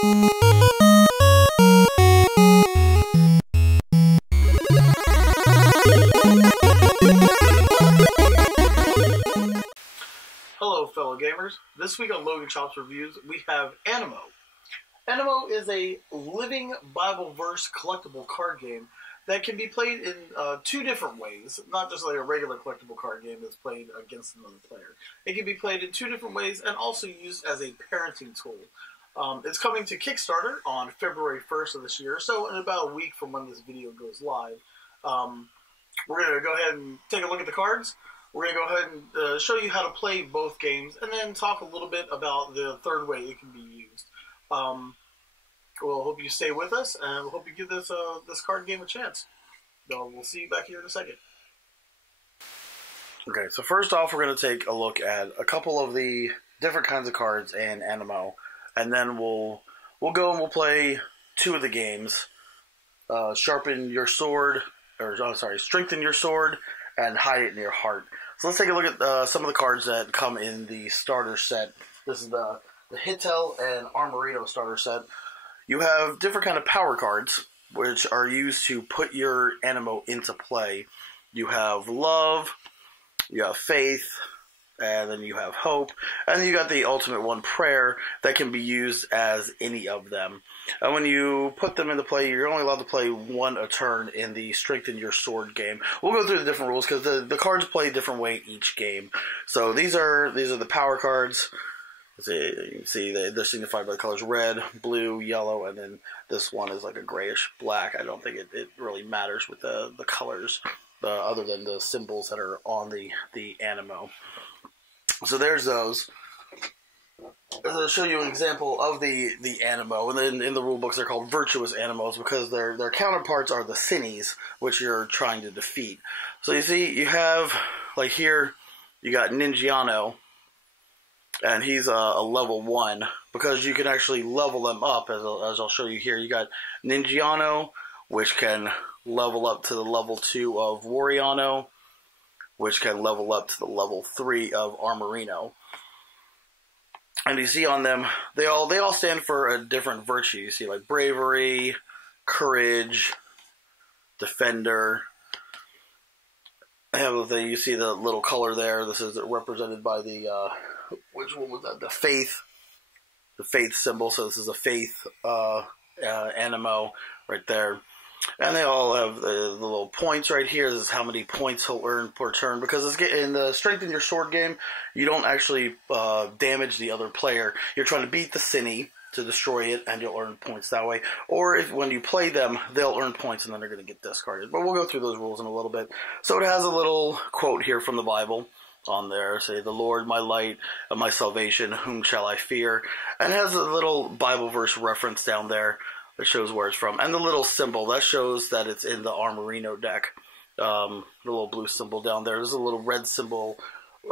Hello fellow gamers, this week on Logan Chop's Reviews we have Animo. Animo is a living Bible verse collectible card game that can be played in two different ways, not just like a regular collectible card game that's played against another player. It can be played in two different ways and also used as a parenting tool. It's coming to Kickstarter on February 1st of this year, so in about a week from when this video goes live. We're going to go ahead and take a look at the cards. We're going to go ahead and show you how to play both games, and then talk a little bit about the third way it can be used. We'll hope you stay with us, and we'll hope you give this this card game a chance. So we'll see you back here in a second. Okay, so first off, we're going to take a look at a couple of the different kinds of cards in Animo, and then we'll go and we'll play two of the games: Sharpen Your Sword, Strengthen Your Sword, and Hide It in Your Heart. So let's take a look at some of the cards that come in the starter set. This is the Untitled and Armorino starter set. You have different kind of power cards, which are used to put your Animo into play. You have love, you have faith, and then you have hope, and then you got the ultimate one, prayer, that can be used as any of them. And when you put them into play, you're only allowed to play one a turn in the Strengthen Your Sword game. We'll go through the different rules because the cards play a different way each game. So these are the power cards. You can see they're signified by the colors red, blue, yellow, and then this one is like a grayish black. I don't think it really matters with the colors, other than the symbols that are on the Animo. So there's those. I'll show you an example of the Animo, and then in the rule books they're called Virtuous Animals because their counterparts are the Cinnies, which you're trying to defeat. So you see, you have, like here, you got Ninjiano, and he's a level 1, because you can actually level them up, as I'll show you here. You got Ninjiano, which can level up to the level 2 of Wariano, which can level up to the level 3 of Armorino. And you see on them, they all stand for a different virtue. You see like bravery, courage, defender. You see the little color there. This is represented by the which one was that? The faith symbol. So this is a faith Animo right there. And they all have the little points right here. This is how many points he'll earn per turn. Because in the Strengthen Your Sword game, you don't actually damage the other player. You're trying to beat the Cinny to destroy it, and you'll earn points that way. Or when you play them, they'll earn points, and then they're going to get discarded. But we'll go through those rules in a little bit. So it has a little quote here from the Bible on there. Say, "The Lord, my light and my salvation, whom shall I fear?" And it has a little Bible verse reference down there that shows where it's from. And the little symbol, that shows that it's in the Armorino deck. The little blue symbol down there. There's a little red symbol,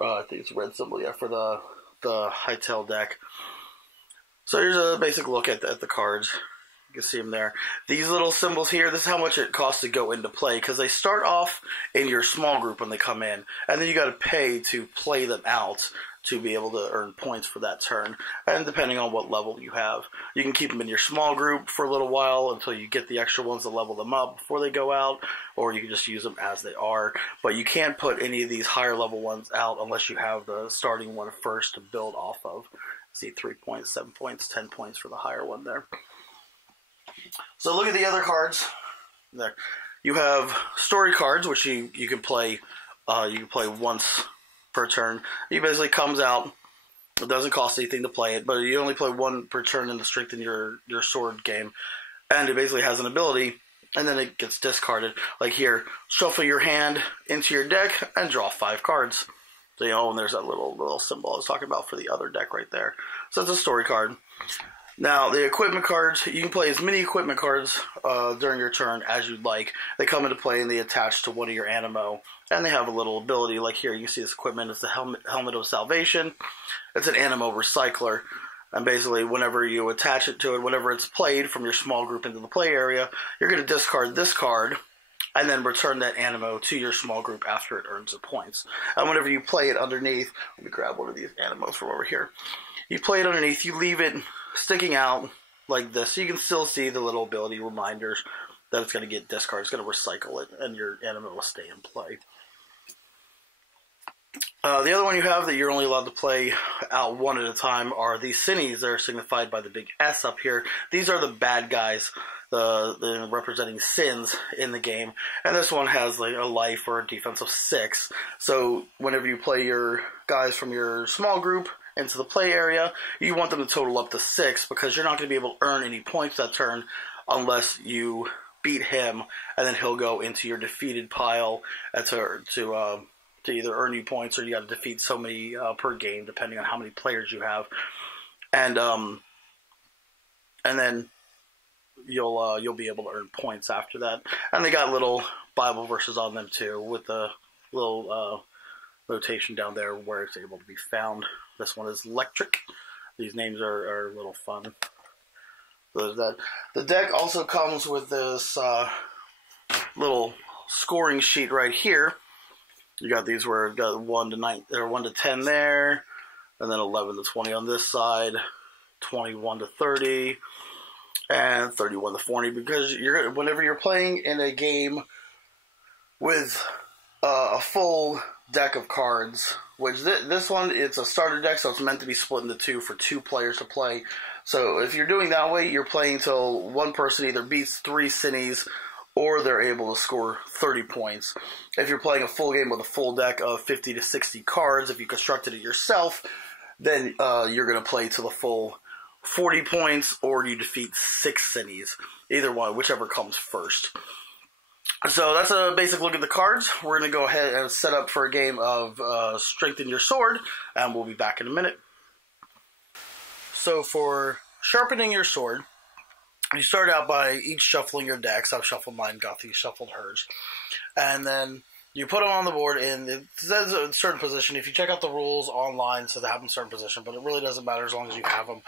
I think it's a red symbol, yeah, for the Hightail deck. So here's a basic look at the cards. You can see them there. These little symbols here, this is how much it costs to go into play, because they start off in your small group when they come in, and then you got to pay to play them out to be able to earn points for that turn. And depending on what level you have, you can keep them in your small group for a little while until you get the extra ones to level them up before they go out, or you can just use them as they are. But you can't put any of these higher level ones out unless you have the starting one first to build off of. See, 3 points, 7 points, 10 points for the higher one there. So look at the other cards. There, you have story cards, which you can play. You can play once per turn. He basically comes out. It doesn't cost anything to play it, but you only play one per turn in the Strengthen Your Sword game, and it basically has an ability, and then it gets discarded. Like here, shuffle your hand into your deck and draw 5 cards. So, you know, and there's that little symbol I was talking about for the other deck right there. So it's a story card. Now, the equipment cards, you can play as many equipment cards during your turn as you'd like. They come into play and they attach to one of your Animo. And they have a little ability, like here, you can see this equipment. It's the Helmet of Salvation. It's an Animo recycler. And basically, whenever you attach it to it, whenever it's played from your small group into the play area, you're going to discard this card and then return that Animo to your small group after it earns the points. And whenever you play it underneath, let me grab one of these Animos from over here. You play it underneath, you leave it sticking out like this. So you can still see the little ability reminders that it's going to get discarded. It's going to recycle it, and your Animo will stay in play. The other one you have that you're only allowed to play out one at a time are these Cinis that are signified by the big S up here. These are the bad guys, the representing sins in the game. And this one has like a life or a defense of 6. So whenever you play your guys from your small group into the play area, you want them to total up to 6 because you're not going to be able to earn any points that turn unless you beat him, and then he'll go into your defeated pile to either earn you points or you got to defeat so many per game, depending on how many players you have, and then you'll be able to earn points after that. And they got little Bible verses on them too, with the little notation down there where it's able to be found. This one is electric. These names are a little fun. So there's that. The deck also comes with this little scoring sheet right here. You got these where you've got 1 to 9 or 1 to 10 there, and then 11 to 20 on this side, 21 to 30, and 31 to 40. Because whenever you're playing in a game with a full deck of cards, which this one, it's a starter deck, so it's meant to be split into 2 for 2 players to play. So if you're doing that way, you're playing till one person either beats 3 Cinis or they're able to score 30 points. If you're playing a full game with a full deck of 50 to 60 cards, if you constructed it yourself, then you're going to play to the full 40 points, or you defeat 6 Cinis. Either one, whichever comes first. So that's a basic look at the cards. We're going to go ahead and set up for a game of Strengthen Your Sword, and we'll be back in a minute. So for Sharpening Your Sword, you start out by each shuffling your decks. I've shuffled mine, Gothy shuffled hers. And then you put them on the board, and it says a certain position. If you check out the rules online, it says they have them in a certain position, but it really doesn't matter as long as you have them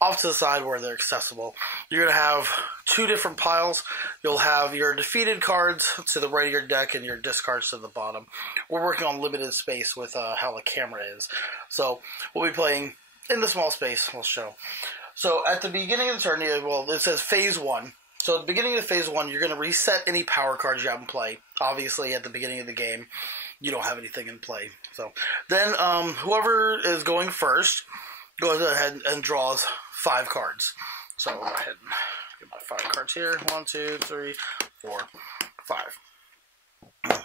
off to the side where they're accessible. You're going to have 2 different piles. You'll have your defeated cards to the right of your deck and your discards to the bottom. We're working on limited space with how the camera is. So we'll be playing in the small space we'll show. So at the beginning of the turn, well, it says Phase 1. So at the beginning of Phase 1, you're going to reset any power cards you have in play. Obviously, at the beginning of the game, you don't have anything in play. So then whoever is going first goes ahead and draws 5 cards. So I'll go ahead and get my 5 cards here. 1, 2, 3, 4, 5.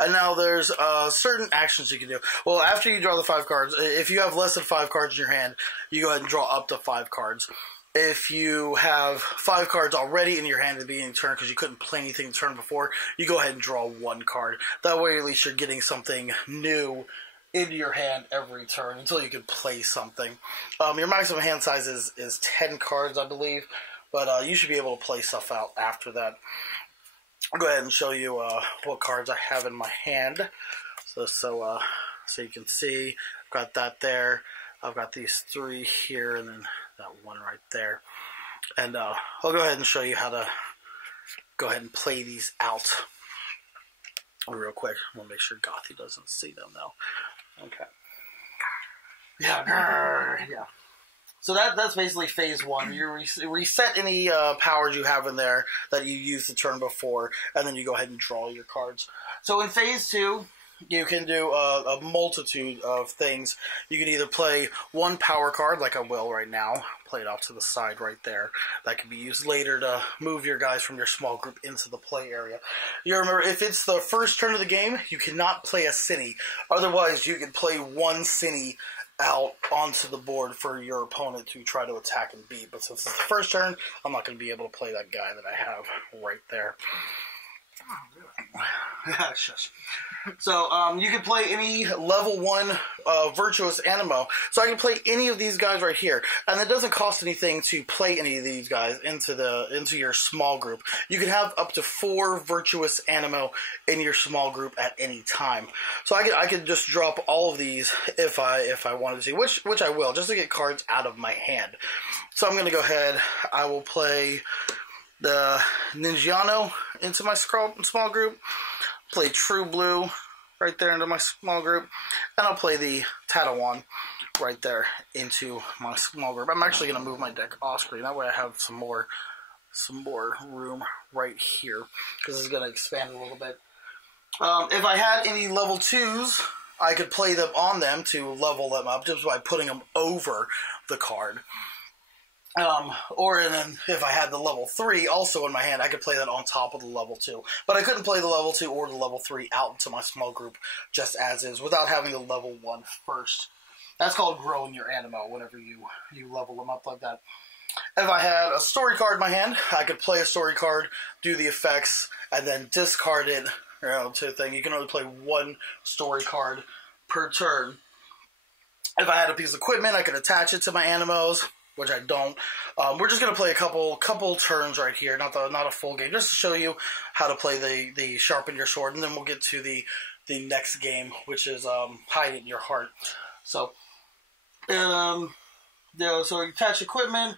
And now there's certain actions you can do. Well, after you draw the 5 cards, if you have less than 5 cards in your hand, you go ahead and draw up to 5 cards. If you have 5 cards already in your hand at the beginning of the turn because you couldn't play anything the turn before, you go ahead and draw 1 card. That way, at least you're getting something new into your hand every turn until you can play something. Your maximum hand size is 10 cards, I believe, but you should be able to play stuff out after that. I'll go ahead and show you what cards I have in my hand. So you can see, I've got that there. I've got these 3 here, and then that 1 right there. And I'll go ahead and show you how to go ahead and play these out real quick. I want to make sure Gothy doesn't see them, though. Okay. Yeah. So that's basically Phase 1. You reset any powers you have in there that you used the turn before, and then you go ahead and draw your cards. So in Phase 2, you can do a multitude of things. You can either play 1 power card, like I will right now, play it off to the side right there. That can be used later to move your guys from your small group into the play area. You remember, if it's the first turn of the game, you cannot play a Cini. Otherwise, you can play 1 Cini out onto the board for your opponent to try to attack and beat. But since it's the first turn, I'm not going to be able to play that guy that I have right there. So you can play any level 1 Virtuous Animal. So I can play any of these guys right here, and it doesn't cost anything to play any of these guys into your small group. You can have up to 4 Virtuous Animo in your small group at any time. So I could just drop all of these if I wanted to, which I will, just to get cards out of my hand. So I'm going to go ahead. I will play the Ninjano into my small group, play True Blue right there into my small group, and I'll play the Tadawon right there into my small group. I'm actually going to move my deck off screen. That way I have some more room right here, because this is going to expand a little bit. If I had any level 2s, I could play them on them to level them up just by putting them over the card. Or then if I had the level 3 also in my hand, I could play that on top of the level 2. But I couldn't play the level 2 or the level 3 out into my small group just as is without having the level 1 first. That's called growing your Animo whenever you level them up like that. If I had a story card in my hand, I could play a story card, do the effects, and then discard it, to a thing. You can only play one story card per turn. If I had a piece of equipment, I could attach it to my Animos, which I don't. We're just going to play a couple turns right here, not a full game, just to show you how to play the Sharpen Your Sword, and then we'll get to the next game, which is Hide It in Your Heart. So, so you attach equipment,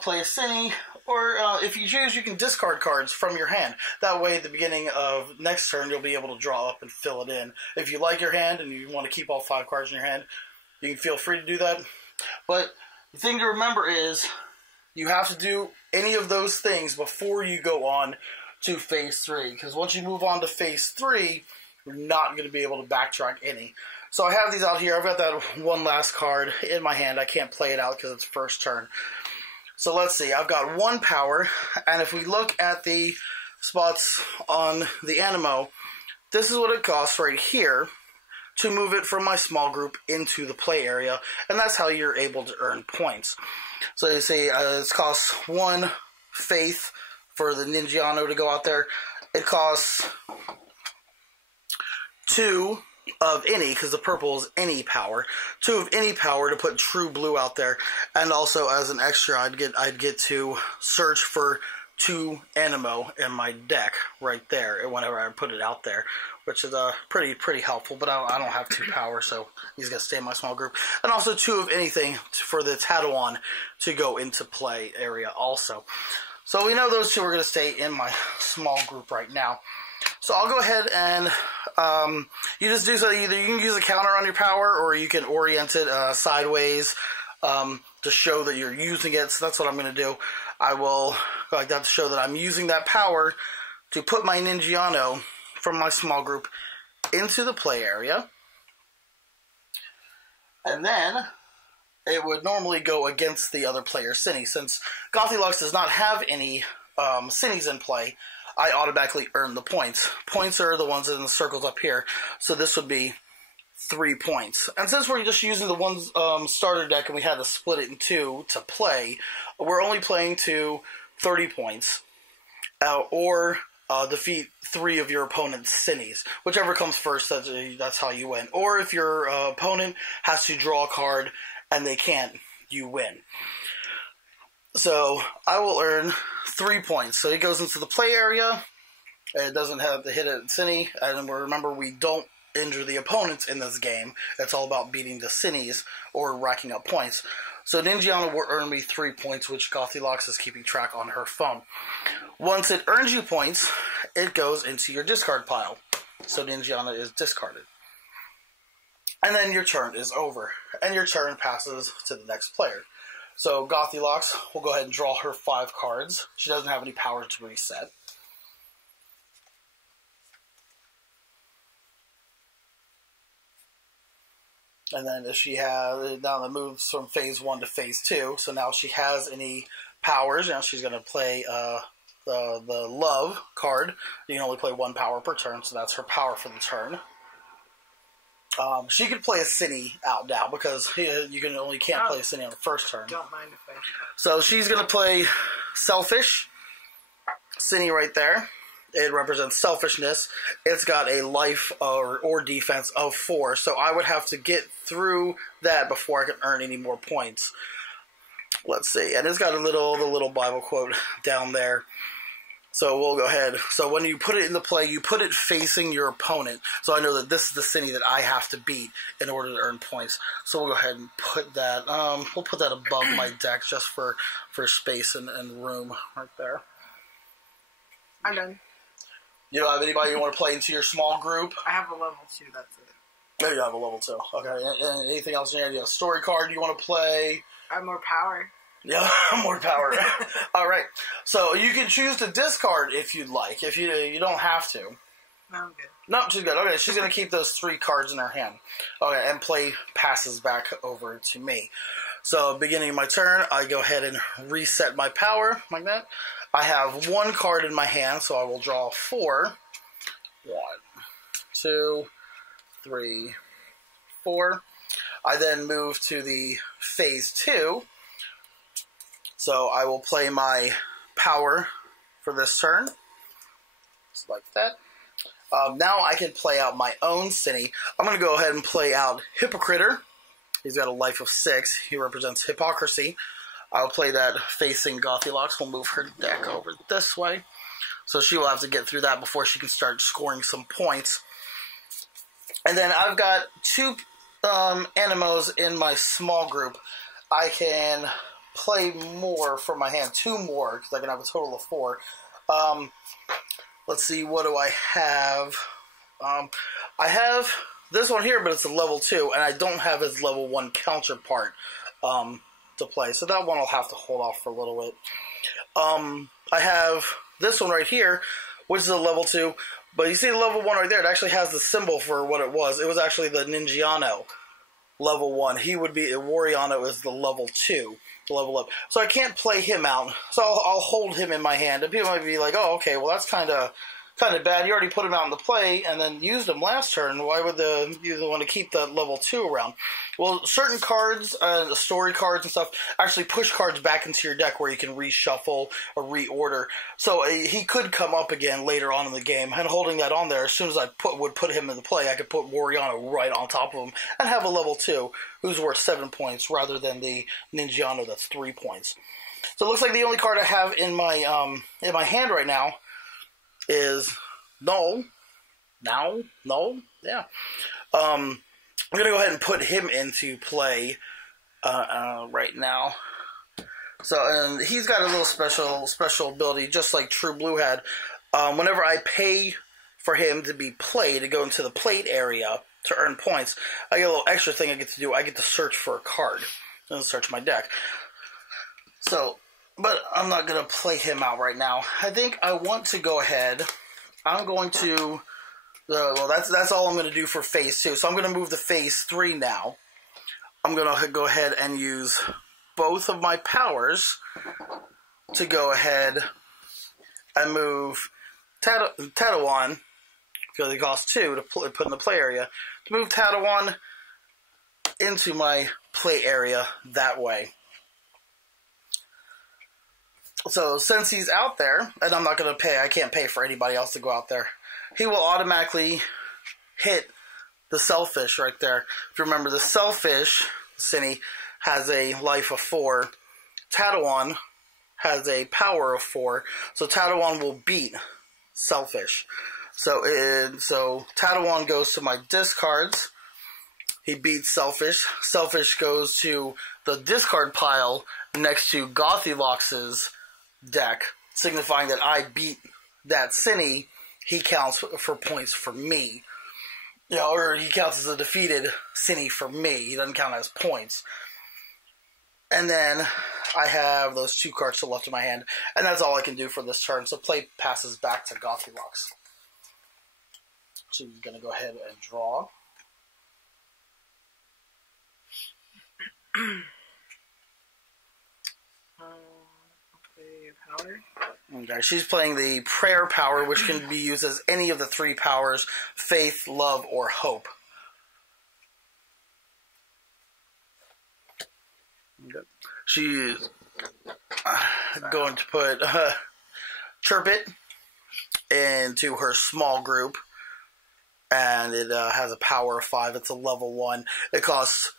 play a cine, or if you choose, you can discard cards from your hand. That way, at the beginning of next turn, you'll be able to draw up and fill it in. If you like your hand and you want to keep all 5 cards in your hand, you can feel free to do that. But the thing to remember is you have to do any of those things before you go on to Phase 3. Because once you move on to Phase 3, you're not going to be able to backtrack any. So I have these out here. I've got that one last card in my hand. I can't play it out because it's first turn. So let's see. I've got 1 power. And if we look at the spots on the Animo, this is what it costs right here to move it from my small group into the play area, and that's how you're able to earn points. So you see, it costs 1 faith for the Ninjaano to go out there. It costs 2 of any, because the purple is any power. 2 of any power to put true blue out there, and also as an extra, I'd get to search for 2 Animo in my deck right there whenever I put it out there, which is pretty helpful. But I don't have 2 power, so he's gonna stay in my small group. And also 2 of anything for the Tadouan to go into play area also. So we know those 2 are gonna stay in my small group right now. So I'll go ahead and you just do so. Either you can use a counter on your power, or you can orient it sideways to show that you're using it. So that's what I'm going to do. I will go like that to show that I'm using that power to put my Ninjaano from my small group into the play area. And then it would normally go against the other player's Cine. Since GothyLox does not have any Cines in play, I automatically earn the points. Points are the ones in the circles up here. So this would be 3 points. And since we're just using the one starter deck and we had to split it in 2 to play, we're only playing to 30 points. Or defeat 3 of your opponent's Cines. Whichever comes first, that's how you win. Or if your opponent has to draw a card and they can't, you win. So I will earn 3 points. So it goes into the play area. It doesn't have to hit a Cine. And remember, we don't injure the opponents in this game. It's all about beating the Cines or racking up points. So Ninjaano will earn me 3 points, which GothyLox is keeping track on her phone. Once it earns you points, it goes into your discard pile. So Ninjaano is discarded. And then your turn is over. And your turn passes to the next player. So GothyLox will go ahead and draw her 5 cards. She doesn't have any power to reset. And then if she has, now it moves from Phase 1 to Phase 2. So now she has any powers. Now she's going to play the Love card. You can only play 1 power per turn, so that's her power for the turn. She could play a Cine out now because you can't play a Cine on the first turn. Don't mind if I... So she's going to play Selfish. Cine right there. It represents selfishness. It's got a life or defense of 4, so I would have to get through that before I can earn any more points. Let's see, and it's got the little Bible quote down there. So we'll go ahead. So when you put it into play, you put it facing your opponent. So I know that this is the Cine that I have to beat in order to earn points. So we'll go ahead and put that. We'll put that above my deck just for space and room right there. I'm done. You don't have anybody you want to play into your small group? I have a level 2, that's it. There you have a level 2. Okay, anything else in here? You have a story card you want to play? I have more power. Yeah, more power. All right. So you can choose to discard if you'd like. If you don't have to. No, I'm good. No, she's good. Okay, she's going to keep those 3 cards in her hand. Okay, and play passes back over to me. So, beginning of my turn, I go ahead and reset my power, like that. I have 1 card in my hand, so I will draw 4. 1, 2, 3, 4. I then move to the phase 2. So, I will play my power for this turn. Just like that. Now I can play out my own Cine. I'm going to go ahead and play out Hypocritter. He's got a life of 6. He represents hypocrisy. I'll play that facing GothyLox. We'll move her deck over this way. So she will have to get through that before she can start scoring some points. And then I've got 2 Animos in my small group. I can play more from my hand. 2 more, because I can have a total of 4. Let's see, what do I have? I have this one here, but it's a level 2, and I don't have his level 1 counterpart to play. So that one I'll have to hold off for a little bit. I have this one right here, which is a level 2. But you see the level 1 right there, it actually has the symbol for what it was. It was actually the Ninjiano level 1. He would be, Wariano is the level 2. Level up. So I can't play him out. So I'll hold him in my hand. And people might be like, oh, okay, well that's kind of bad. You already put him out into play and then used him last turn. Why would you want to keep the level 2 around? Well, certain cards, the story cards and stuff, actually push cards back into your deck where you can reshuffle or reorder. So he could come up again later on in the game. And holding that on there, as soon as I would put him into play, I could put Wariano right on top of him and have a level 2 who's worth 7 points rather than the Ninjiano that's 3 points. So it looks like the only card I have in my hand right now is No. Yeah. I'm going to go ahead and put him into play right now. So, and he's got a little special ability, just like True Blue had. Whenever I pay for him to be played, to go into the plate area to earn points, I get a little extra thing I get to do. I get to search for a card and search my deck. So, but I'm not going to play him out right now. I think I want to go ahead. I'm going to... well, that's all I'm going to do for phase 2. So I'm going to move to phase 3 now. I'm going to go ahead and use both of my powers to go ahead and move Tatawan, because it costs 2 to put in the play area, to move Tatawan into my play area that way. So since he's out there, and I'm not going to pay, I can't pay for anybody else to go out there, he will automatically hit the Selfish right there. If you remember, the Selfish, Cine, has a life of 4. Tatawan has a power of 4. So Tatawan will beat Selfish. So Tatawan goes to my discards. He beats Selfish. Selfish goes to the discard pile next to GothyLox's deck, signifying that I beat that Cine. He counts for points for me. You know, or he counts as a defeated Cine for me. He doesn't count as points. And then I have those 2 cards still left in my hand. And that's all I can do for this turn. So play passes back to GothyLox. So you're going to go ahead and draw. Power. Okay, she's playing the prayer power, which can be used as any of the 3 powers: faith, love, or hope. Okay. She's going to put Chirp It into her small group, and it has a power of 5. It's a level 1. It costs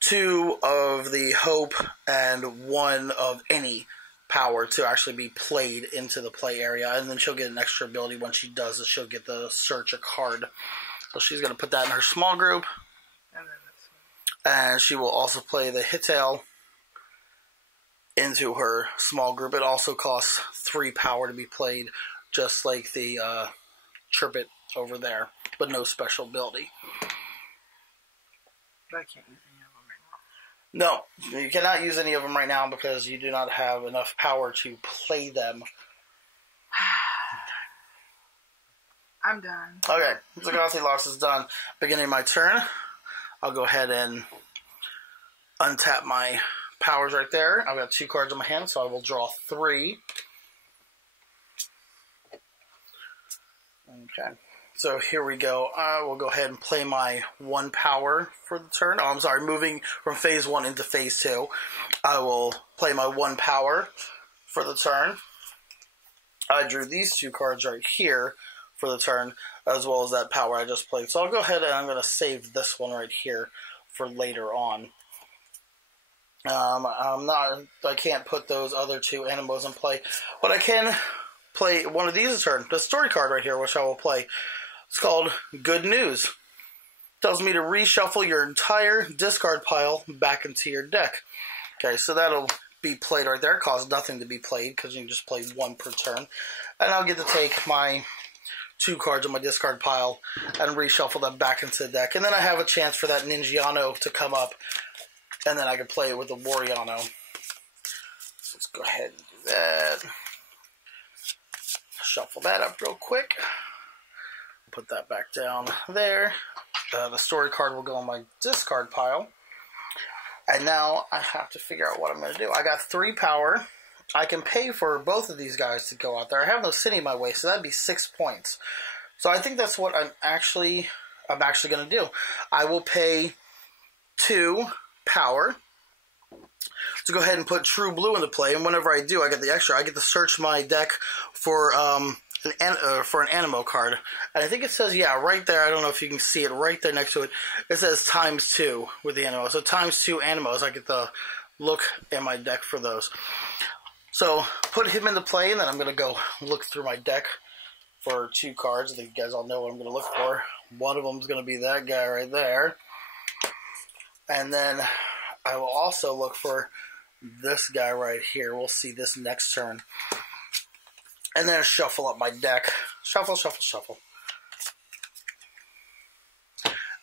2 of the hope and 1 of any power to actually be played into the play area, and then she'll get an extra ability when she does it. She'll get the search a card. So she's going to put that in her small group, and she will also play the Hittail into her small group. It also costs 3 power to be played, just like the Chirp It over there, but no special ability. But I can't use any of them right now. No, you cannot use any of them right now because you do not have enough power to play them. I'm done. Okay, so GothyLox is done. Beginning my turn, I'll go ahead and untap my powers right there. I've got 2 cards in my hand, so I will draw 3. Okay, so here we go. I will go ahead and play my 1 power for the turn. Oh, I'm sorry, moving from phase 1 into phase 2. I will play my 1 power for the turn. I drew these 2 cards right here for the turn, as well as that power I just played. So I'll go ahead and I'm going to save this one right here for later on. I can't put those other 2 Animos in play, but I can play one of these a turn. The story card right here, which I will play. It's called Good News. It tells me to reshuffle your entire discard pile back into your deck. Okay, so that'll be played right there. It costs nothing to be played because you can just play 1 per turn. And I'll get to take my 2 cards in my discard pile and reshuffle them back into the deck. And then I have a chance for that Ninjiano to come up, and then I can play it with the Wariano. So let's go ahead and do that. Shuffle that up real quick. Put that back down there. The story card will go on my discard pile. And now I have to figure out what I'm going to do. I got 3 power. I can pay for both of these guys to go out there. I have no city in my way, so that'd be 6 points. So I think that's what I'm actually going to do. I will pay 2 power to go ahead and put True Blue into play, and whenever I do, I get the extra. I get to search my deck for an Animo card, and I think it says, yeah, right there. I don't know if you can see it right there next to it. It says ×2 with the Animo, so ×2 Animos. I get to look in my deck for those. So, put him into play, and then I'm going to go look through my deck for 2 cards. I think you guys all know what I'm going to look for. One of them is going to be that guy right there. And then I will also look for this guy right here. We'll see this next turn. And then shuffle up my deck. Shuffle, shuffle, shuffle.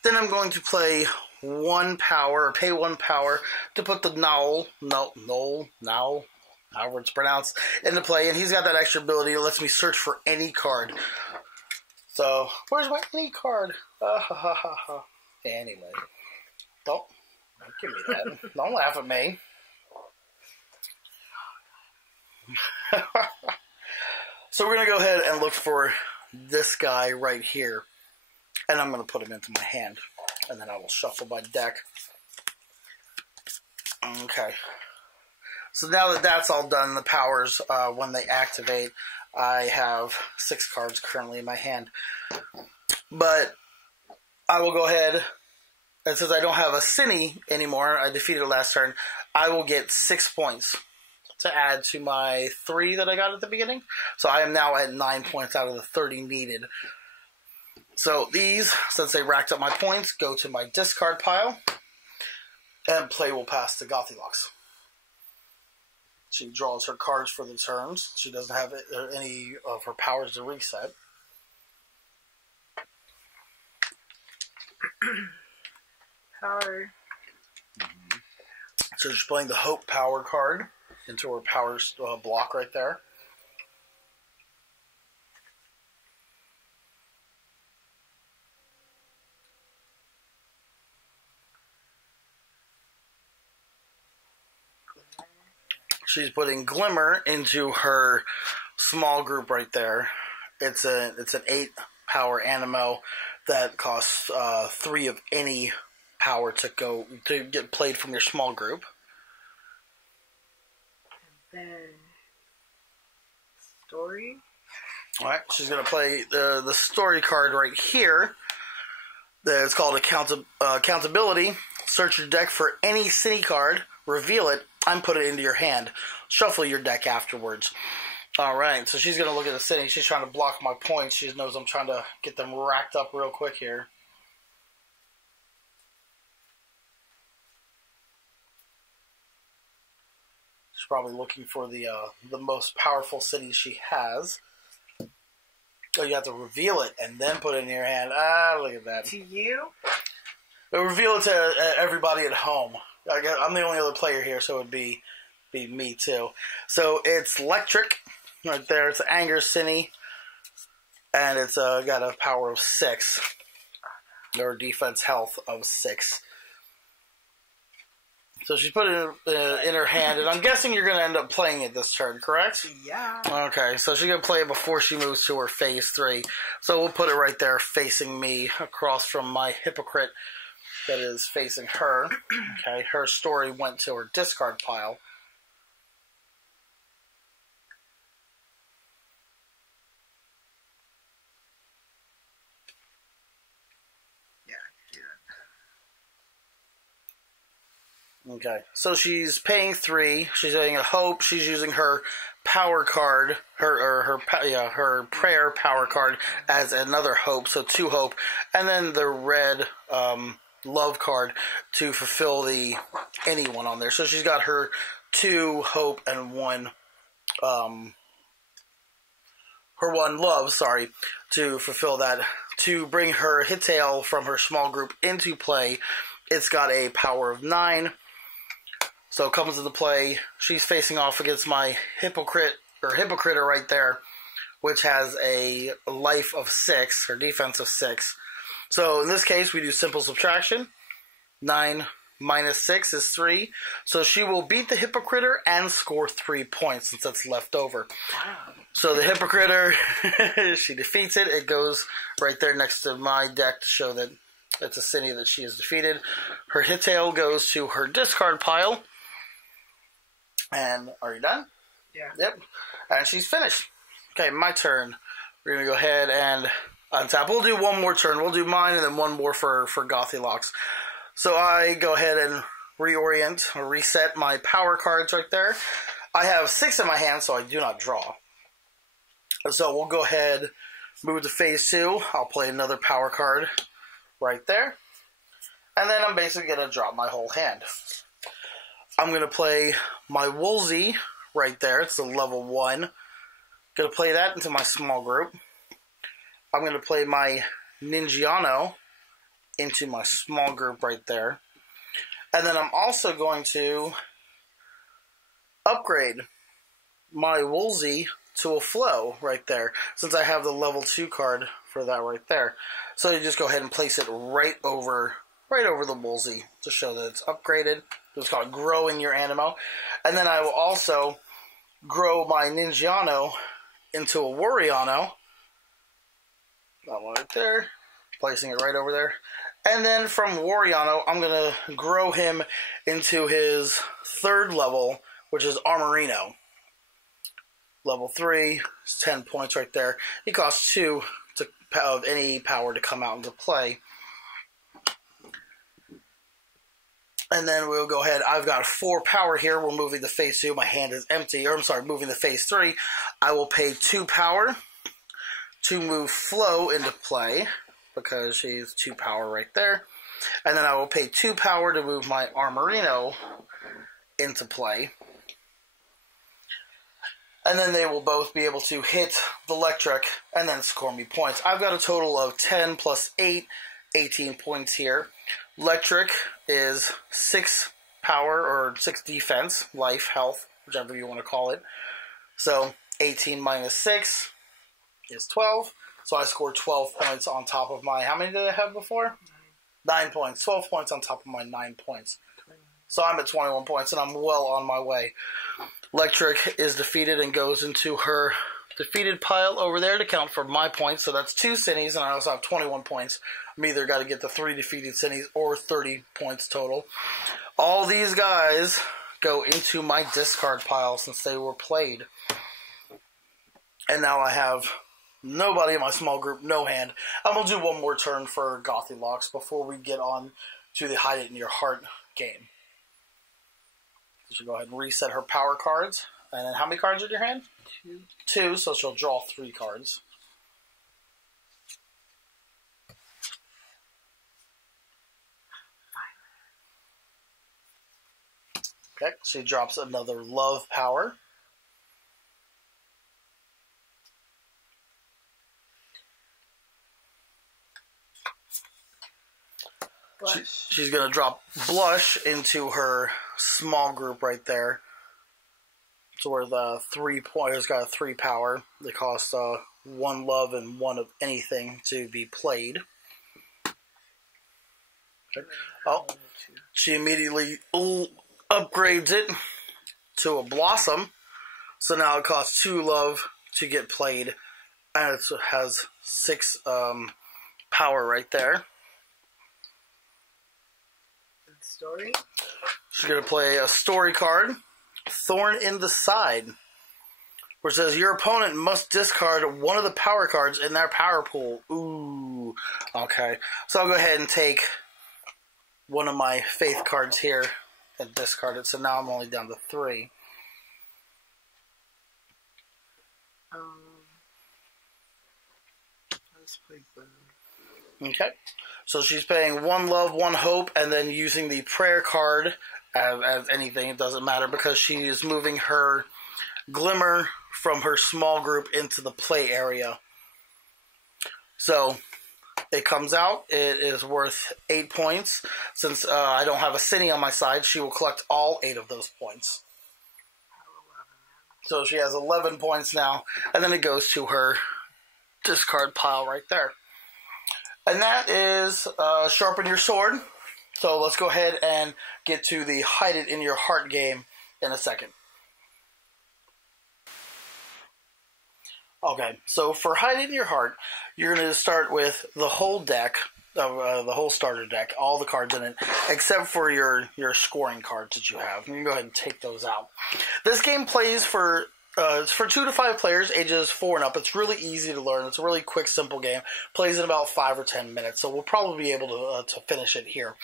Then I'm going to play 1 power, or pay 1 power, to put the Noel, however it's pronounced, into play, and he's got that extra ability that lets me search for any card. So, where's my any card? Anyway. Don't give me that. Don't laugh at me. So we're going to go ahead and look for this guy right here, and I'm going to put him into my hand, and then I will shuffle my deck. Okay. So now that that's all done, the powers, when they activate, I have 6 cards currently in my hand. But I will go ahead, and since I don't have a Cine anymore, I defeated it last turn, I will get 6 points to add to my 3 that I got at the beginning. So I am now at 9 points out of the 30 needed. So these, since they racked up my points, go to my discard pile, and play will pass to GothyLox. She draws her cards for the turns. She doesn't have any of her powers to reset. Power. So she's playing the Hope Power card into her power block right there. She's putting Glimmer into her small group right there. It's an 8 power Animo that costs 3 of any power to get played from your small group. And then story. All right, she's gonna play the story card right here. It's called Accountability. Search your deck for any city card, reveal it, and put it into your hand. Shuffle your deck afterwards. Alright, so she's going to look at the city. She's trying to block my points. She knows I'm trying to get them racked up real quick here. She's probably looking for the most powerful city she has. Oh, you have to reveal it and then put it in your hand. Ah, look at that. To you? reveal it to everybody at home. I'm the only other player here, so it would be me too. So it's electric right there. It's an Anger Cine, and it's got a power of 6, or defense health of 6. So she's put it in her hand, and I'm guessing you're going to end up playing it this turn, correct? Yeah. Okay, so she's going to play it before she moves to her phase 3. So we'll put it right there facing me across from my hypocrite that is facing her. Okay, her story went to her discard pile. Okay, so she's paying 3. She's getting a hope. She's using her power card, her prayer power card as another hope. So 2 hope, and then the red love card to fulfill the anyone on there. So she's got her 2 hope and 1 her 1 love. Sorry, to fulfill that, to bring her Hittail from her small group into play. It's got a power of 9. So it comes into play. She's facing off against my hypocritter right there, which has a life of 6, or defense of 6. So in this case, we do simple subtraction. 9 minus 6 is 3. So she will beat the hypocritter and score 3 points since that's left over. Wow. So the hypocritter, she defeats it. It goes right there next to my deck to show that it's a city that she has defeated. Her Hittail goes to her discard pile. And are you done? Yeah. Yep. And she's finished. Okay, my turn. We're going to go ahead and untap. We'll do one more turn. We'll do mine and then one more for GothyLox. So I go ahead and reorient or reset my power cards right there. I have 6 in my hand, so I do not draw. So we'll go ahead, move to phase 2. I'll play another power card right there. And then I'm basically going to drop my whole hand. I'm going to play my Woolsey right there. It's a level 1. Going to play that into my small group. I'm going to play my Ninjago into my small group right there. And then I'm also going to upgrade my Woolsey to a Flow right there, since I have the level 2 card for that right there. So you just go ahead and place it right over the Woolsey to show that it's upgraded. It's called growing your Animo. And then I will also grow my Ninjago into a Wariano. That one right there. Placing it right over there. And then from Wariano, I'm going to grow him into his 3rd level, which is Armorino. Level 3, 10 points right there. He costs 2 of any power to come out into play. And then we'll go ahead. I've got 4 power here. We're moving to phase 2. My hand is empty. Or I'm sorry, moving to phase 3. I will pay 2 power to move Flow into play, because she's 2 power right there. And then I will pay 2 power to move my Armorino into play. And then they will both be able to hit the electric and then score me points. I've got a total of 10 plus 8, 18 points here. Electric is 6 power, or 6 defense, life, health, whichever you want to call it. So 18 minus 6 is 12. So I scored 12 points on top of my... How many did I have before? 9 points. 12 points on top of my 9 points. So I'm at 21 points, and I'm well on my way. Electric is defeated and goes into her defeated pile over there to count for my points. So that's 2 Cinis, and I also have 21 points. I'm either got to get the 3 defeated Cinis or 30 points total. All these guys go into my discard pile since they were played. And now I have nobody in my small group, no hand. I'm going to do one more turn for GothyLox before we get on to the Hide It in Your Heart game. So she'll go ahead and reset her power cards. And then how many cards are in your hand? 2. 2, so she'll draw 3 cards. Okay, she drops another love power. She's going to drop Blush into her small group right there. So where the 3 players got a 3 power. They cost 1 love and 1 of anything to be played. Okay. Oh, she immediately upgrades it to a Blossom. So now it costs 2 love to get played. And it has 6 power right there. Story? She's going to play a story card, Thorn in the Side, which says your opponent must discard 1 of the power cards in their power pool. Ooh, okay. So I'll go ahead and take 1 of my Faith cards here and discard it. So now I'm only down to 3. Let's play Blue. Okay. So she's paying 1 love, 1 hope, and then using the prayer card as anything. It doesn't matter because she is moving her Glimmer from her small group into the play area. So it comes out. It is worth 8 points. Since I don't have a city on my side, she will collect all 8 of those points. So she has 11 points now, and then it goes to her discard pile right there. And that is Sharpen Your Sword. So let's go ahead and get to the Hide It in Your Heart game in a second. Okay, so for Hide It in Your Heart, you're going to start with the whole deck, the whole starter deck, all the cards in it, except for your scoring cards that you have. You can go ahead and take those out. This game plays for... it's for 2 to 5 players, ages 4 and up. It's really easy to learn. It's a really quick, simple game. Plays in about 5 or 10 minutes, so we'll probably be able to finish it here.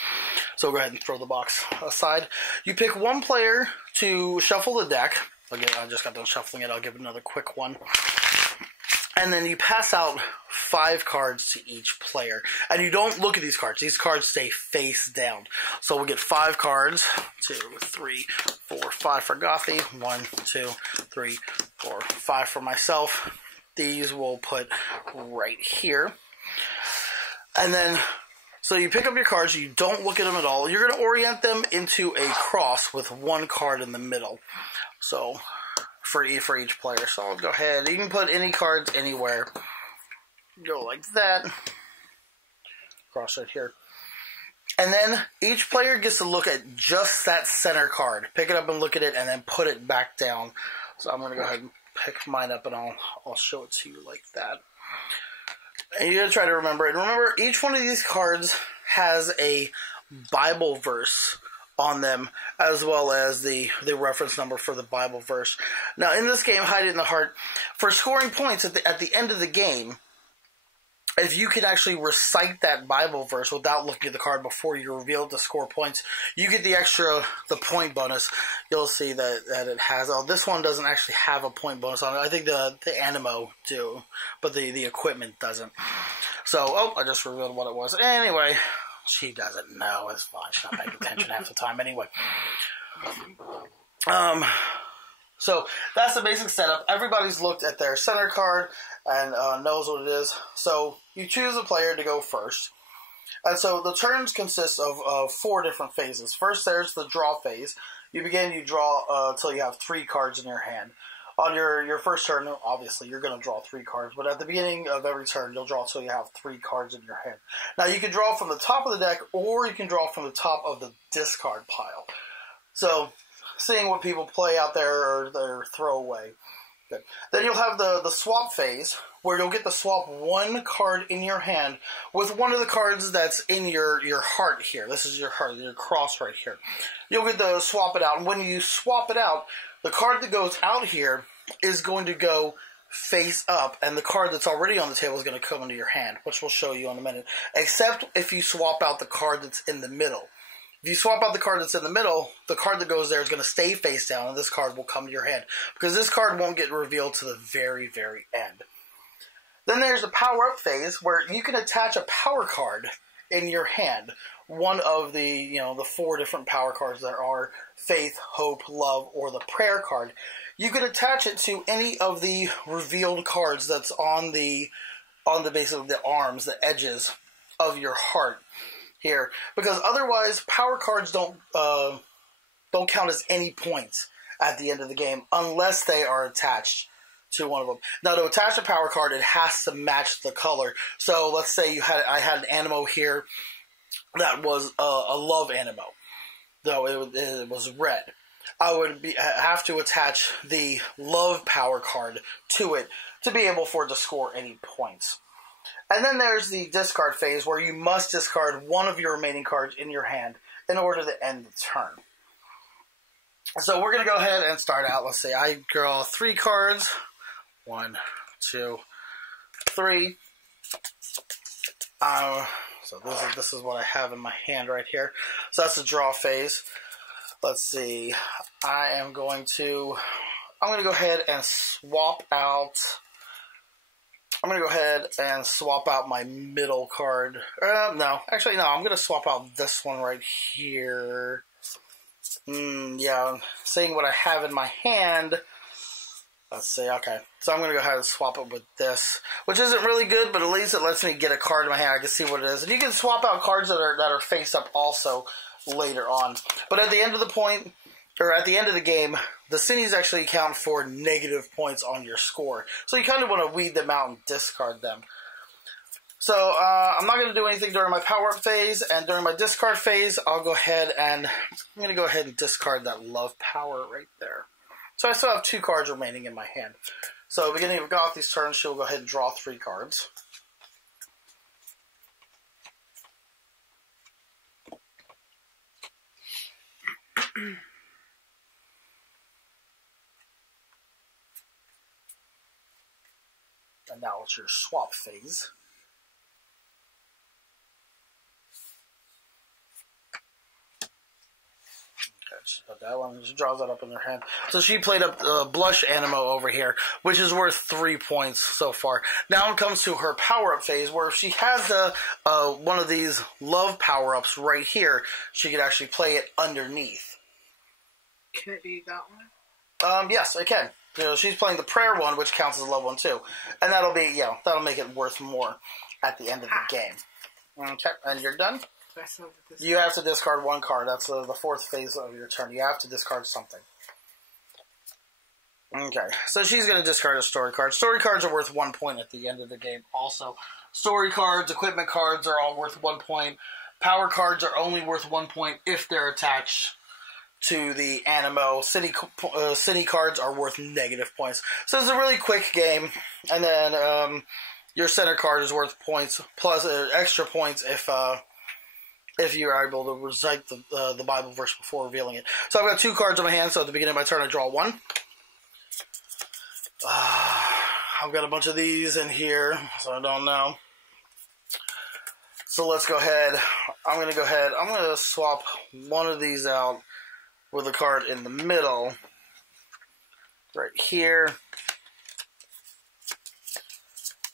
So we'll go ahead and throw the box aside. You pick 1 player to shuffle the deck. Again, I just got done shuffling it. I'll give it another quick one. And then you pass out 5 cards to each player. And you don't look at these cards. These cards stay face down. So we'll get 5 cards. 2, 3, 4, 5 for Gothy. 1, 2, 3, 4, 5 for myself. These we'll put right here. And then, so you pick up your cards. You don't look at them at all. You're going to orient them into a cross with 1 card in the middle. So... for each player. So I'll go ahead. You can put any cards anywhere. Go like that. Cross right here. And then each player gets to look at just that center card. Pick it up and look at it and then put it back down. So I'm going to go ahead and pick mine up and I'll show it to you like that. And you're going to try to remember it. Remember, each one of these cards has a Bible verse on them, as well as the reference number for the Bible verse. Now, in this game, Hide It in the Heart, for scoring points at the end of the game, if you can actually recite that Bible verse without looking at the card before you reveal it to score points, you get the point bonus. You'll see that it has... Oh, this one doesn't actually have a point bonus on it. I think the Animo do, but the equipment doesn't. So, I just revealed what it was. Anyway... she doesn't know. It's fine. She's not paying attention half the time anyway. So that's the basic setup. Everybody's looked at their center card and knows what it is. So you choose a player to go first. And so the turns consist of 4 different phases. First, there's the draw phase. You draw until you have 3 cards in your hand. On your first turn, obviously, you're going to draw 3 cards. But at the beginning of every turn, you'll draw until you have 3 cards in your hand. Now, you can draw from the top of the deck, or you can draw from the top of the discard pile. So, seeing what people play out there or their throwaway. Good. Then you'll have the swap phase, where you'll get to swap 1 card in your hand with one of the cards that's in your heart here. This is your heart, your cross right here. You'll get to swap it out. And when you swap it out, the card that goes out here is going to go face up, and the card that's already on the table is going to come into your hand, which we'll show you in a minute, except if you swap out the card that's in the middle. If you swap out the card that's in the middle, the card that goes there is going to stay face down, and this card will come to your hand, because this card won't get revealed to the very, very end. Then there's the Powerup Phase, where you can attach a power card in your hand. One of the 4 different power cards there are: Faith, Hope, Love, or the Prayer card. You can attach it to any of the revealed cards that's on the basically the arms, the edges of your heart. here, because otherwise power cards don't count as any points at the end of the game unless they are attached to one of them. Now, to attach a power card, it has to match the color. So let's say I had an Animo here that was a love Animo, though it was red. I would have to attach the love power card to it to be able for it to score any points. And then there's the discard phase, where you must discard one of your remaining cards in your hand in order to end the turn. So we're going to go ahead and start out. Let's say I draw 3 cards. 1, 2, 3. So this is what I have in my hand right here. So that's the draw phase. Let's see. I'm going to go ahead and swap out. I'm going to go ahead and swap out my middle card. No. Actually, no. I'm going to swap out this one right here. Yeah. Seeing what I have in my hand. Let's see. Okay. So I'm going to go ahead and swap it with this, which isn't really good, but at least it lets me get a card in my hand. I can see what it is. And you can swap out cards that are face up also later on. But at the end of the game, the Cinis actually count for negative points on your score. So you kind of want to weed them out and discard them. So I'm not going to do anything during my Powerup phase, and during my discard phase, I'm going to go ahead and discard that love power right there. So I still have 2 cards remaining in my hand. So beginning of Gothy's turn, she'll go ahead and draw 3 cards. And now it's your swap phase. She put that one. She draws that up in her hand. So she played up Blush Animo over here, which is worth 3 points so far. Now it comes to her power-up phase, where if she has one of these love power-ups right here, she could actually play it underneath. Can it be that one? Yes, it can. You know, she's playing the prayer one, which counts as a love one too, and that'll make it worth more at the end of the game. Okay, and you're done. You have to discard 1 card. That's the 4th phase of your turn. You have to discard something. Okay, so she's going to discard a story card. Story cards are worth 1 point at the end of the game also. Story cards, equipment cards are all worth 1 point. Power cards are only worth 1 point if they're attached to the Animo. Cine cards are worth negative points. So it's a really quick game. And then your center card is worth points, plus extra points if you are able to recite the Bible verse before revealing it. So I've got 2 cards in my hand, so at the beginning of my turn I draw 1. I've got a bunch of these in here, so I don't know. So let's go ahead. I'm going to swap one of these out with a card in the middle. Right here.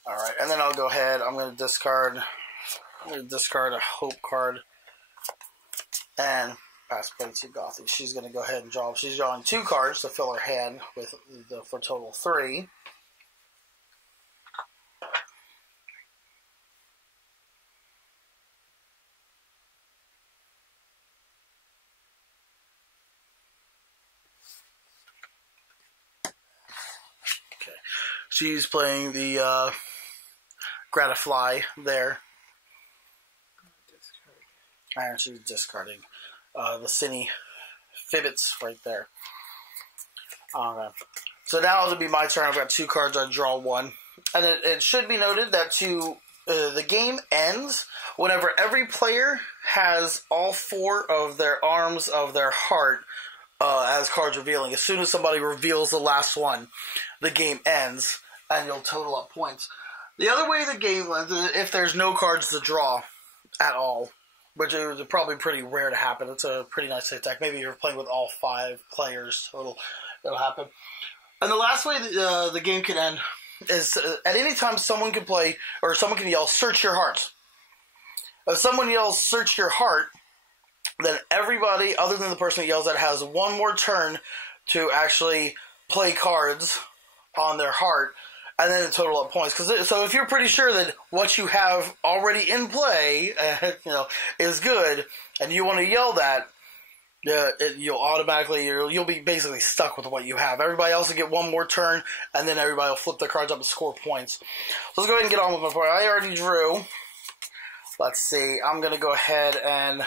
Alright, and then I'll go ahead. I'm going to discard a Hope card. And pass play to Gothy. She's going to go ahead and draw. She's drawing 2 cards to fill her hand for a total 3. Okay. She's playing the Gratifly there. And she's discarding the Cine Fibbits right there. Okay. So now it'll be my turn. I've got 2 cards. I draw 1. And it should be noted that the game ends whenever every player has all 4 of their arms of their heart as cards revealing. As soon as somebody reveals the last one, the game ends, and you'll total up points. The other way the game ends is if there's no cards to draw at all, which is probably pretty rare to happen. It's a pretty nice attack. Maybe you're playing with all 5 players, so it'll happen. And the last way the game can end is at any time someone can play, or someone can yell, "Search your heart." If someone yells, "Search your heart," then everybody, other than the person who yells that, has 1 more turn to actually play cards on their heart. and then total up points. So if you're pretty sure that what you have already in play, is good, and you want to yell that, you'll be basically stuck with what you have. Everybody else will get one more turn, and then everybody will flip their cards up and score points. So let's go ahead and get on with my part. I already drew. Let's see. I'm going to go ahead and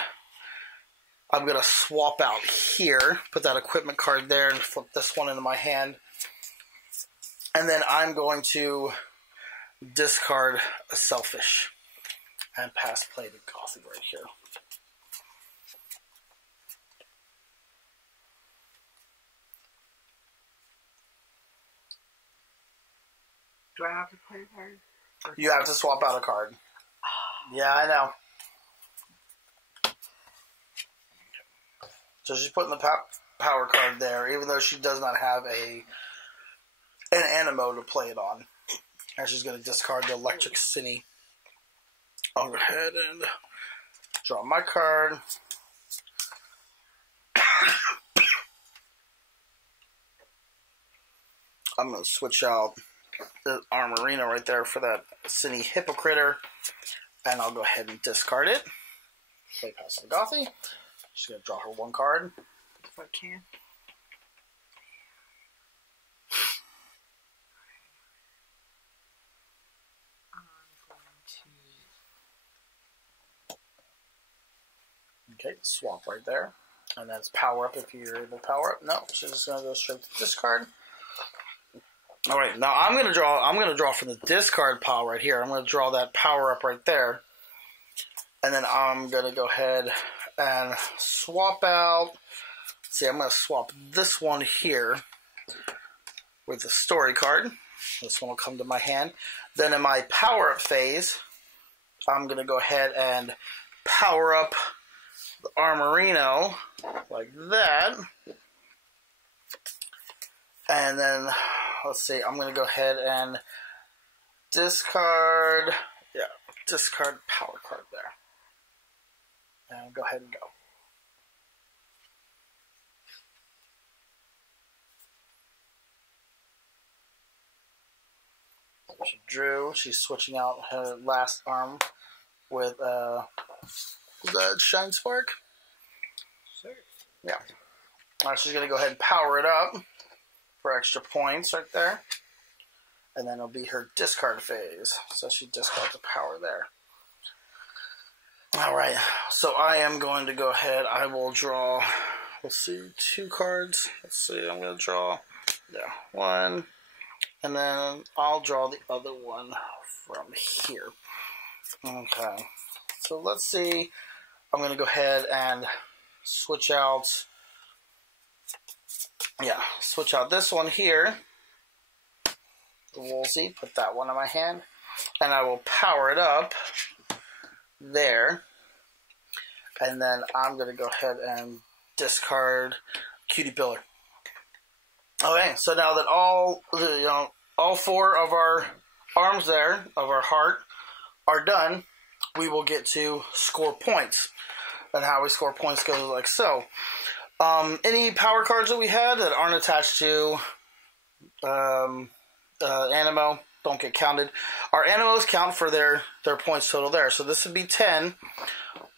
I'm going to swap out here, put that equipment card there, and flip this one into my hand. And then I'm going to discard a Selfish and pass play to Gothy right here. Do I have to play a card? You have to swap out a card. Yeah, I know. So she's putting the power card there, even though she does not have an Animo to play it on. And she's going to discard the Electric Cine. I'll go ahead and draw my card. I'm going to switch out the Armorino right there for that Cine Hippocritter. And I'll go ahead and discard it. Play past the Gothy. She's going to draw her one card. If I can. Okay, swap right there. And that's power up if you're able to power up. No, she's just gonna go straight to discard. Alright, now I'm gonna draw from the discard pile right here. I'm gonna draw that power up right there. And then I'm gonna go ahead and swap out. See, I'm gonna swap this one here with the story card. This one will come to my hand. Then in my power up phase, I'm gonna go ahead and power up the Armorino like that. And then, let's see, I'm going to go ahead and discard power card there. And go ahead and go. She drew. She's switching out her last arm with the Shine Spark. Sure. Yeah. Alright, she's going to go ahead and power it up for extra points right there. And then it'll be her discard phase. So she discards the power there. Alright, so I am going to go ahead. I will draw, let's see, 2 cards. Let's see, I'm going to draw, one. And then I'll draw the other one from here. Okay. So let's see. I'm going to go ahead and switch out this one here, the Woolsey, put that one in my hand, and I will power it up there, and then I'm going to go ahead and discard Cutie Pillar. Okay, so now that all 4 of our arms there, of our heart, are done, we will get to score points. And how we score points goes like so. Any power cards that we had that aren't attached to Animo don't get counted. Our Animos count for their points total there. So this would be 10.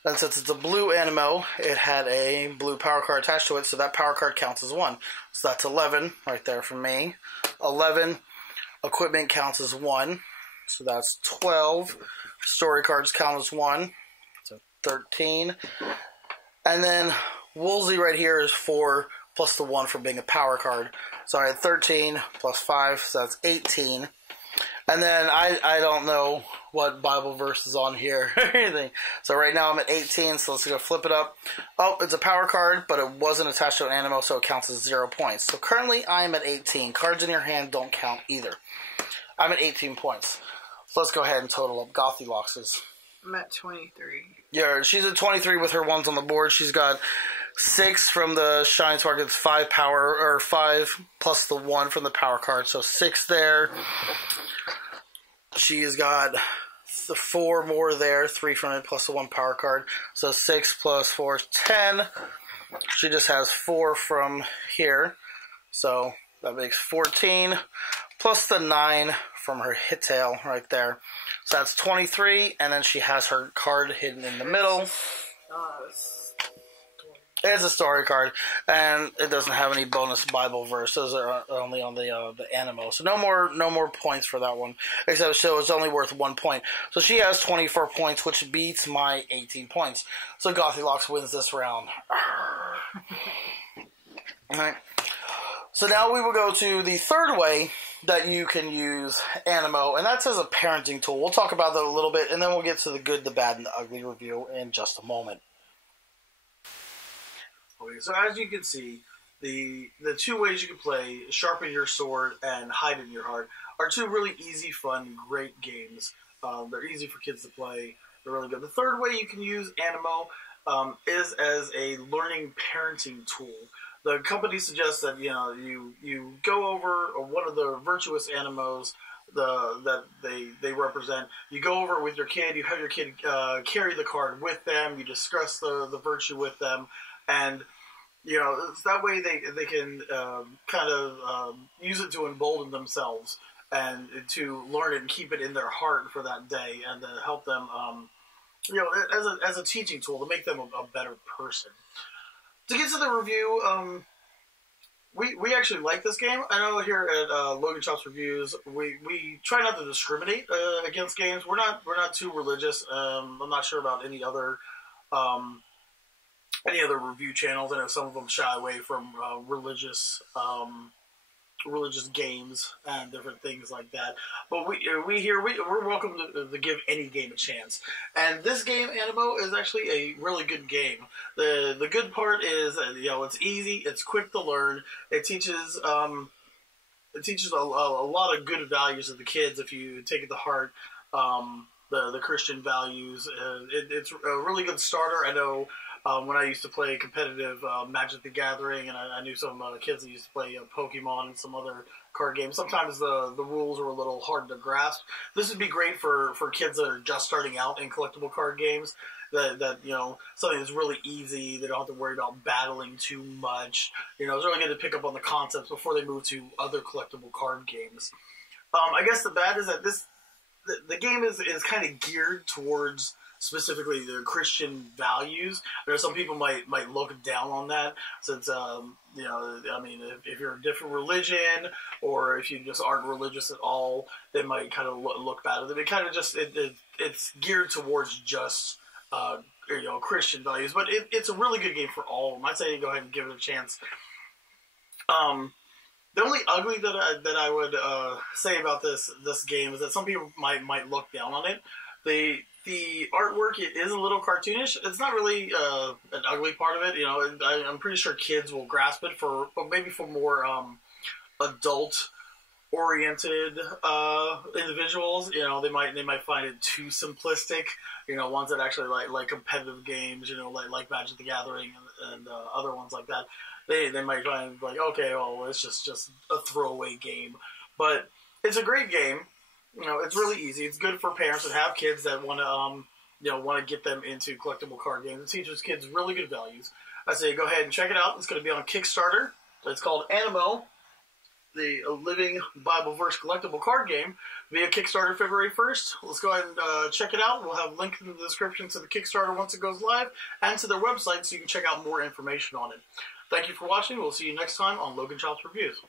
And since it's a blue Animo, it had a blue power card attached to it, so that power card counts as 1. So that's 11 right there for me. 11. Equipment counts as 1. So that's 12. Story cards count as 1. So 13. And then Woolsey right here is 4 plus the 1 for being a power card. So I had 13 plus 5, so that's 18. And then I don't know what Bible verse is on here or anything. So right now I'm at 18, so let's go flip it up. Oh, it's a power card, but it wasn't attached to an Animo, so it counts as 0 points. So currently I am at 18. Cards in your hand don't count either. I'm at 18 points. So let's go ahead and total up GothyLox's. I'm at 23. Yeah, she's at 23 with her ones on the board. She's got 6 from the Shine Spark. It's 5 power, or 5 plus the 1 from the power card. So 6 there. She has got 4 more there. 3 from it plus the 1 power card. So 6 plus 4 is 10. She just has 4 from here. So that makes 14. Plus the 9 from her hit tail right there. So that's 23, and then she has her card hidden in the middle. It's a story card, and it doesn't have any bonus Bible verses. Are only on the Animo, so no more points for that one. Except so it's only worth 1 point. So she has 24 points, which beats my 18 points. So GothyLox wins this round. All right. So now we will go to the third way that you can use Animo, and that's as a parenting tool. We'll talk about that a little bit, and then we'll get to the good, the bad, and the ugly review in just a moment. Okay, so as you can see, the two ways you can play, Sharpen Your Sword and Hide in Your Heart, are two really easy, fun, great games. They're easy for kids to play. They're really good. The third way you can use Animo is as a learning parenting tool. The company suggests that you go over one of the Virtuous Animals that they represent. You go over it with your kid. You have your kid carry the card with them. You discuss the virtue with them. And, it's that way they can kind of use it to embolden themselves and to learn it and keep it in their heart for that day and to help them, as a teaching tool to make them a better person. To get to the review, we actually like this game. I know here at Logan Chop's Reviews, we try not to discriminate against games. We're not too religious. I'm not sure about any other review channels. I know some of them shy away from religious games and different things like that. But we're welcome to give any game a chance. And this game, Animo, is actually a really good game. The good part is it's easy, it's quick to learn. It teaches a lot of good values to the kids if you take it to heart. The Christian values. It's a really good starter. I know. When I used to play competitive Magic the Gathering, and I knew some kids that used to play Pokemon and some other card games, sometimes the rules were a little hard to grasp. This would be great for kids that are just starting out in collectible card games, that something that's really easy. They don't have to worry about battling too much. It's really good to pick up on the concepts before they move to other collectible card games. I guess the bad is that the game is kind of geared towards specifically the Christian values. Some people might look down on that, since if you're a different religion or if you just aren't religious at all, they might kind of look bad at it. It kind of just it's geared towards just Christian values, but it's a really good game for all of them. I'd say go ahead and give it a chance. The only ugly that I would say about this game is that some people might look down on it. The artwork, it is a little cartoonish. It's not really an ugly part of it. I'm pretty sure kids will grasp it but maybe for more adult-oriented individuals, they might find it too simplistic. Ones that actually like competitive games, like Magic the Gathering and other ones like that. They might find like, okay, well, it's just a throwaway game, but it's a great game. It's really easy. It's good for parents that have kids that want to get them into collectible card games. It teaches kids really good values. I say go ahead and check it out. It's going to be on Kickstarter. It's called Animo, the Living Bible Verse Collectible Card Game, via Kickstarter February 1st. Let's go ahead and check it out. We'll have a link in the description to the Kickstarter once it goes live, and to their website so you can check out more information on it. Thank you for watching. We'll see you next time on Logan Chop's Reviews.